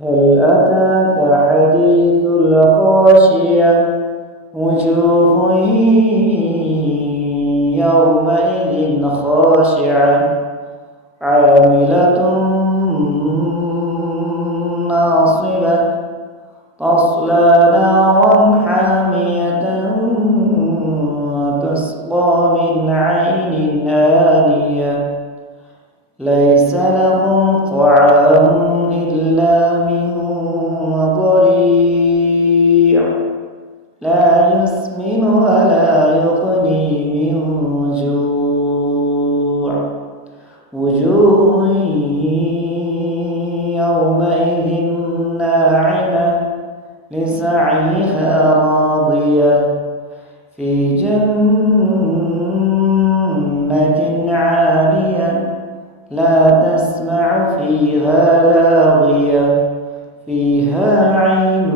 هل أتاك حديث الغاشية وجوه يومئذ خاشعة عاملة ناصبة تصلى نارا حامية تسقى من عين آنية ليس لهم طعام إلا من ضريع لا يسمن ولا يغني من جوع وجوه يومئذ ناعمة لسعيها راضية في جنة عالية لا تسمع فيها لاغية فيها عين